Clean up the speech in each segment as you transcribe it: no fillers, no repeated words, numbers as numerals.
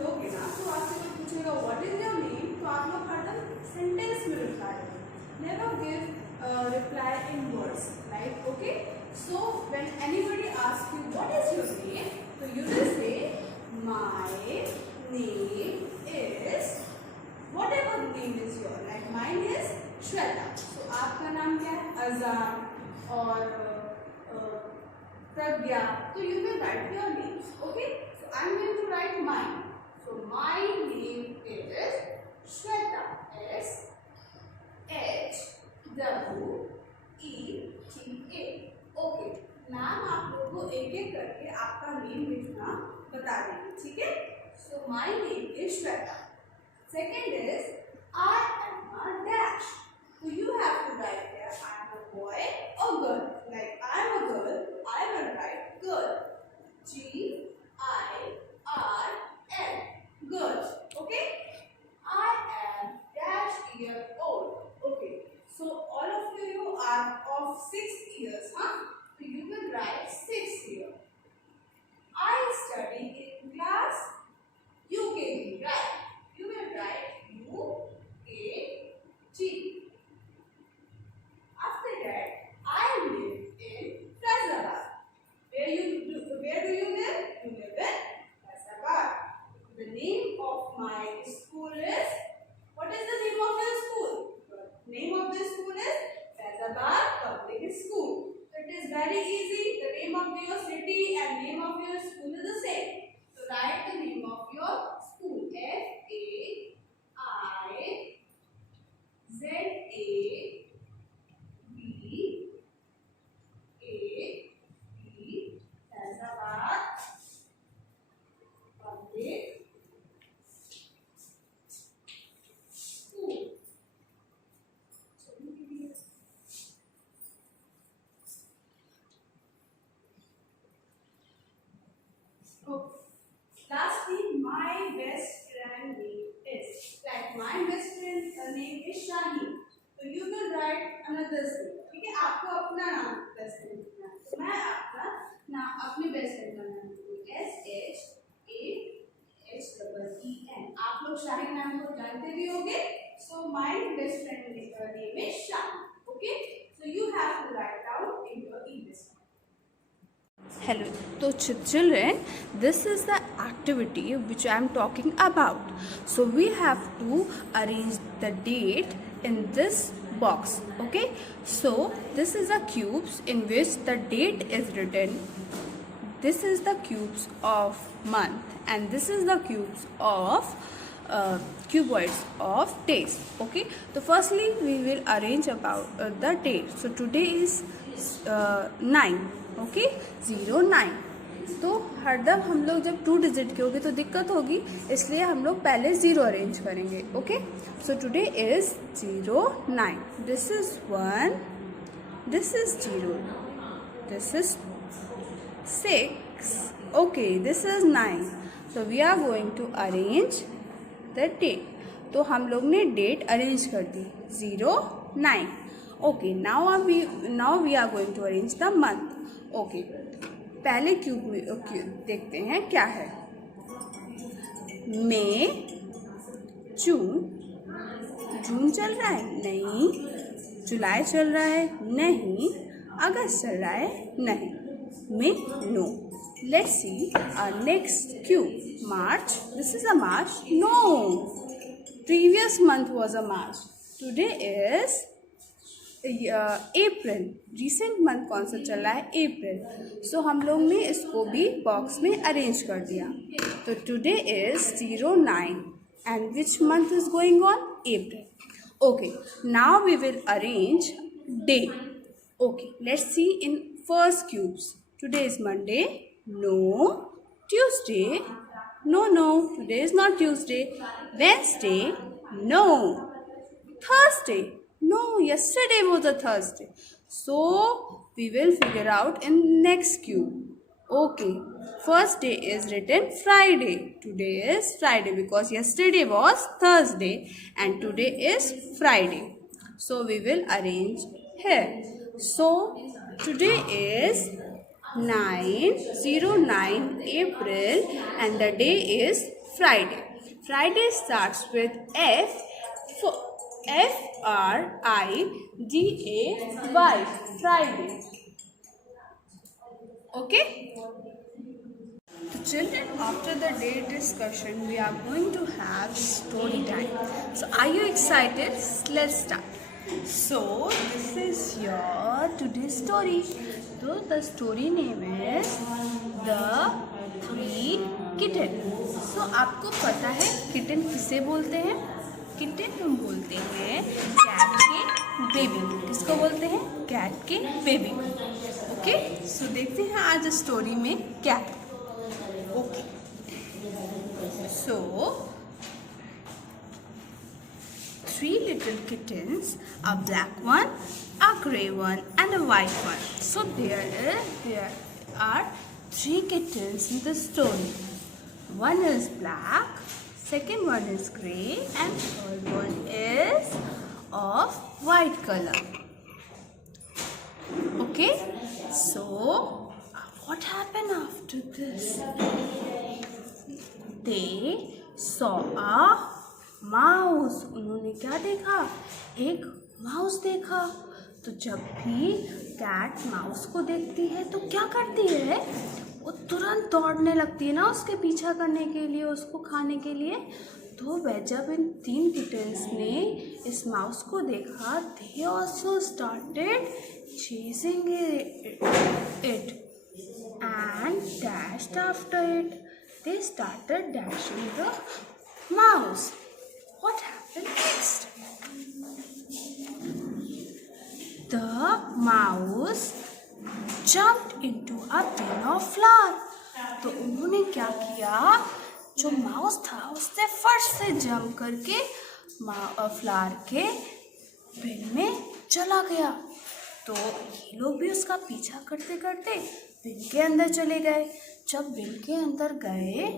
लोगे ना तो आपसे कोई पूछेगा व्हाट इज योर नेम, तो आप लोग हरदम सेंटेंस में रिप्लाई करो, never give reply in words like okay. So when anybody ask you what is your name, तो you will say my name is whatever name is your, like mine is Shweta. So आपका नाम क्या है? अजान और प्रज्ञा. तो you will write your names. Okay. So I am going to write mine. So my name is Shweta. S H W E T A. Okay. नाम आप लोग को एक एक करके आपका नेम लिखना बता देंगे. ठीक है. So my name is Shweta. Second is I am a dash. So you have to write here I am a boy or girl. Like I am a girl, I will write girl. G-I-R-L. Girl. Okay? I am dash year old. Okay. So all of you are of 6 years, huh? So you will write 6 here. I study in class UKG, right? You will write U-K-G. After that, I live in Faizabad. Where do you live? You live in Faizabad. The name of my school is, what is the name of your school? The name of the school is Faizabad Public School. So it is very easy. The name of your city and name of your school is the same. So write the name of your school. F-A-I-Z-A-B-A-B Faizabad Public School. Okay. Lastly, my best friend name is, like my best friend name is Shaheen. So you will write another name. ठीक है, आपको अपना नाम best friend लिखना है. तो मैं आपका नाम अपने बेस्ट फ्रेंड का नाम लिखूंगी SHAHEEN. आप लोग शाहीन नाम को जानते भी होंगे. So my best friend name is Shaheen. Okay, so you have to write down in your English. Hello, so children, this is the activity which I am talking about. So we have to arrange the date in this box. Okay, so this is the cubes in which the date is written. This is the cubes of month and this is the cubes of cuboids of days. Okay, so firstly we will arrange about the date. So today is 9. Okay 09. तो हरदम हम लोग जब 2 digit के होंगे तो दिक्कत होगी, इसलिए हम लोग पहले 0 अरेंज करेंगे. Okay, so today is 09. This is 1, this is 0, this is 6. Okay, this is 9. So we are going to arrange the date. तो हम लोग ने डेट अरेंज कर दी 09. Okay, now we are going to arrange the month. Okay, पहले cube में देखते हैं क्या है. मई, जून चल रहा है? नहीं. जुलाई चल रहा है? नहीं. अगस्त चल रहा है? नहीं. May, no. Let's see next cube. March. This is a March? No. Previous month was a March. Today is April. Recent month कौन सा चल रहा है? अप्रैल. सो हम लोग ने इसको भी बॉक्स में अरेंज कर दिया. तो today is 09 and which month is going on? April. Okay, now we will arrange day. Okay, let's see in first cubes. Today is Monday? No. Tuesday? No. Today is not Tuesday. Wednesday? No. Thursday? No, yesterday was a Thursday. So we will figure out in next cube. Okay, first day is written Friday. Today is Friday because yesterday was Thursday and today is Friday. So we will arrange here. So today is 9/09 April and the day is Friday. Friday starts with F. Friday. Friday. Okay? So children, after the day discussion, we are going to have story time. So are you excited? Let's start. So this is your today's story. So the story name is The Three Kittens. So आपको पता है kitten किसे बोलते हैं? Kitten हम बोलते हैं cat के बेबी. किसको बोलते हैं? कैट के बेबी. ओके, सो देखते हैं आज स्टोरी में क्या है. Okay, so 3 little kittens, a black one, a grey one, and a white one. So there are 3 kittens in the story. One is black, second one is grey, and third one is of white color. Okay, so what happened after this? They saw a mouse. उन्होंने क्या देखा? एक mouse देखा. तो जब भी cat mouse को देखती है तो क्या करती है? वो तुरंत दौड़ने लगती है ना उसके पीछा करने के लिए, उसको खाने के लिए. तो वह जब इन 3 किटन्स ने इस माउस को देखा, they also started chasing it and dashed after it. They started dashing the mouse. What happened next? The mouse jumped into a bin of flour. तो उन्होंने क्या किया? जो माउस था उसने फर्स्ट से जंप करके फ्लावर के बिन में चला गया. तो ये लोग भी उसका पीछा करते करते बिन के अंदर चले गए. जब बिन के अंदर गए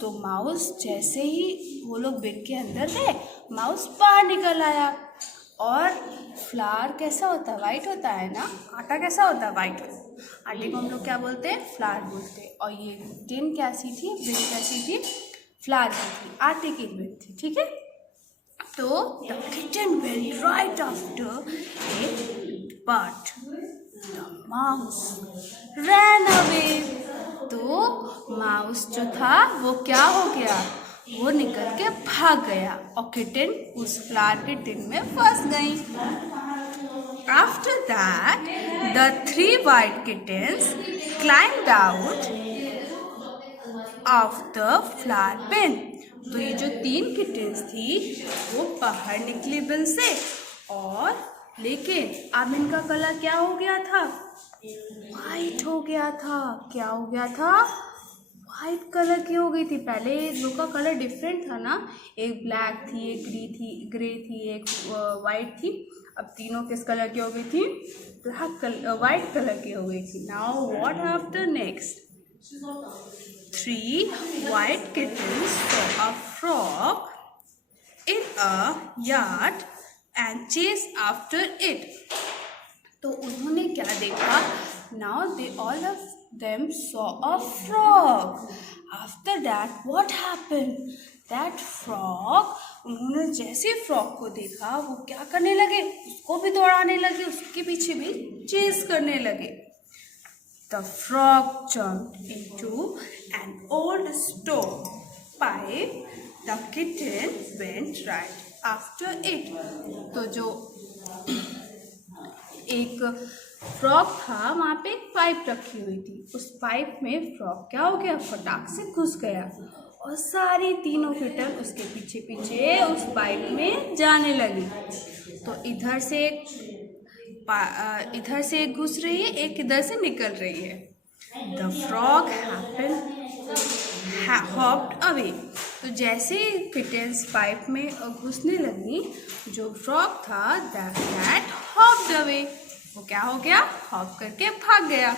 तो माउस जैसे ही वो लोग बिन के अंदर गए, माउस बाहर निकल आया. और फ्लावर कैसा होता है? वाइट होता है ना. आटा कैसा होता है? वाइट. आटे को हम लोग क्या बोलते हैं? फ्लावर बोलते हैं. और ये टिन कैसी थी? बिन कैसी थी? फ्लावर की थी, आटे की बिन थी. ठीक है. तो the kitten went right after it, but the mouse ran away. तो माउस जो था वो क्या हो गया? वो निकल के भाग गया और किटन उस फ्लावर के टिन में फंस गई. After that, the 3 white kittens climbed out of the flower bin. तो ये जो 3 किटन्स थी वो बाहर निकली बिन से. और लेकिन अब इनका कलर क्या हो गया था? वाइट हो गया था. क्या हो गया था? वाइट कलर की हो गई थी. पहले लोग का कलर डिफरेंट था ना. एक ब्लैक थी, एक ग्रे थी, एक वाइट थी. अब तीनों किस कलर की हो गई थी? ब्लैक कलर, वाइट कलर की हो गई थी. Now what after next? 3 white kittens saw a frog in a yard and chased after it. तो उन्होंने क्या देखा? Now they all of them saw a frog. After that, what happened? That frog, उन्होंने जैसे फ्रॉग को देखा वो क्या करने लगे? उसको भी दौड़ाने लगे, उसके पीछे भी चेस करने लगे. The frog jumped into an old stovepipe. The kitten went right after it. तो जो एक फ्रॉग था वहाँ पे एक पाइप रखी हुई थी. उस पाइप में फ्रॉग क्या हो गया? फटाक से घुस गया और सारी तीनों किटन उसके पीछे पीछे उस पाइप में जाने लगी. तो इधर से एक घुस रही है, एक इधर से निकल रही है. The frog hopped away. तो जैसे किटन्स पाइप में घुसने लगी, जो फ्रॉग था that hopped away. वो क्या हो गया? हॉप करके भाग गया.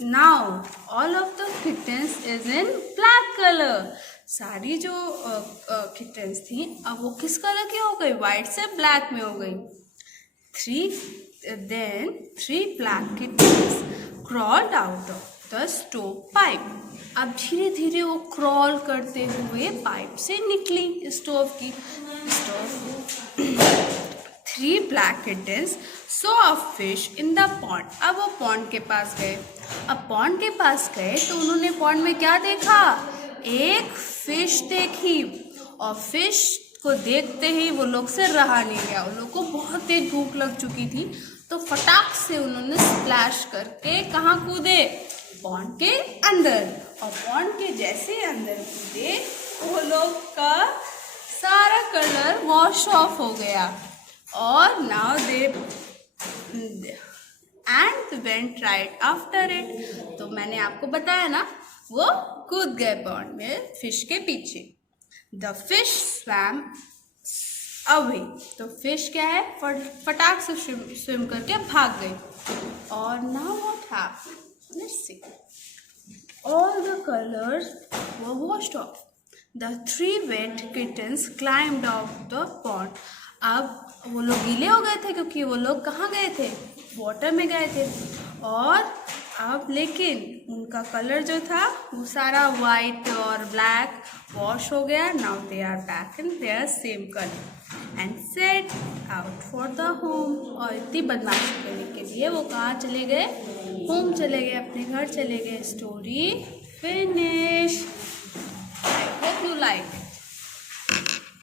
Now all of the kittens is in black color. सारी जो किटन्स थी अब वो किस कलर की हो गई? वाइट से ब्लैक में हो गई. 3 black kittens crawled out of the stove pipe. अब धीरे धीरे वो क्रॉल करते हुए पाइप से निकली स्टोव की। Three black kittens saw a fish in the pond. अब वो पॉन्ड के पास गए। अब पॉन्ड के पास गए तो उन्होंने पॉन्ड में क्या देखा? एक फिश देखी। और फिश को देखते ही वो लोग से रहा नहीं गया। उन लोग को बहुत तेज भूख लग चुकी थी, तो फटाक से उन्होंने स्प्लैश करके कहाँ कूदे? पॉन्ड के अंदर। और पॉन्ड के जैसे अंदर कूदे वो लोग का सारा कलर वॉश ऑफ हो गया। और now they and went right after it. तो मैंने आपको बताया ना, वो कूद गए पॉन्ड में फिश के पीछे। The fish swam away. तो फिश क्या है? फटाक से स्विम करके भाग गई। और now what happened? Let's see. All the colours were washed off. The three wet kittens climbed off the pond. अब वो लोग गीले हो गए थे क्योंकि वो लोग कहाँ गए थे? वाटर में गए थे। और अब लेकिन उनका कलर जो था वो सारा वाइट और ब्लैक वॉश हो गया। Now they are back in their same colour and set out for the home. और इतनी बदमाशी करने के लिए वो कहाँ चले गए? होम चले गए, अपने घर चले गए। Story finish. I hope you like.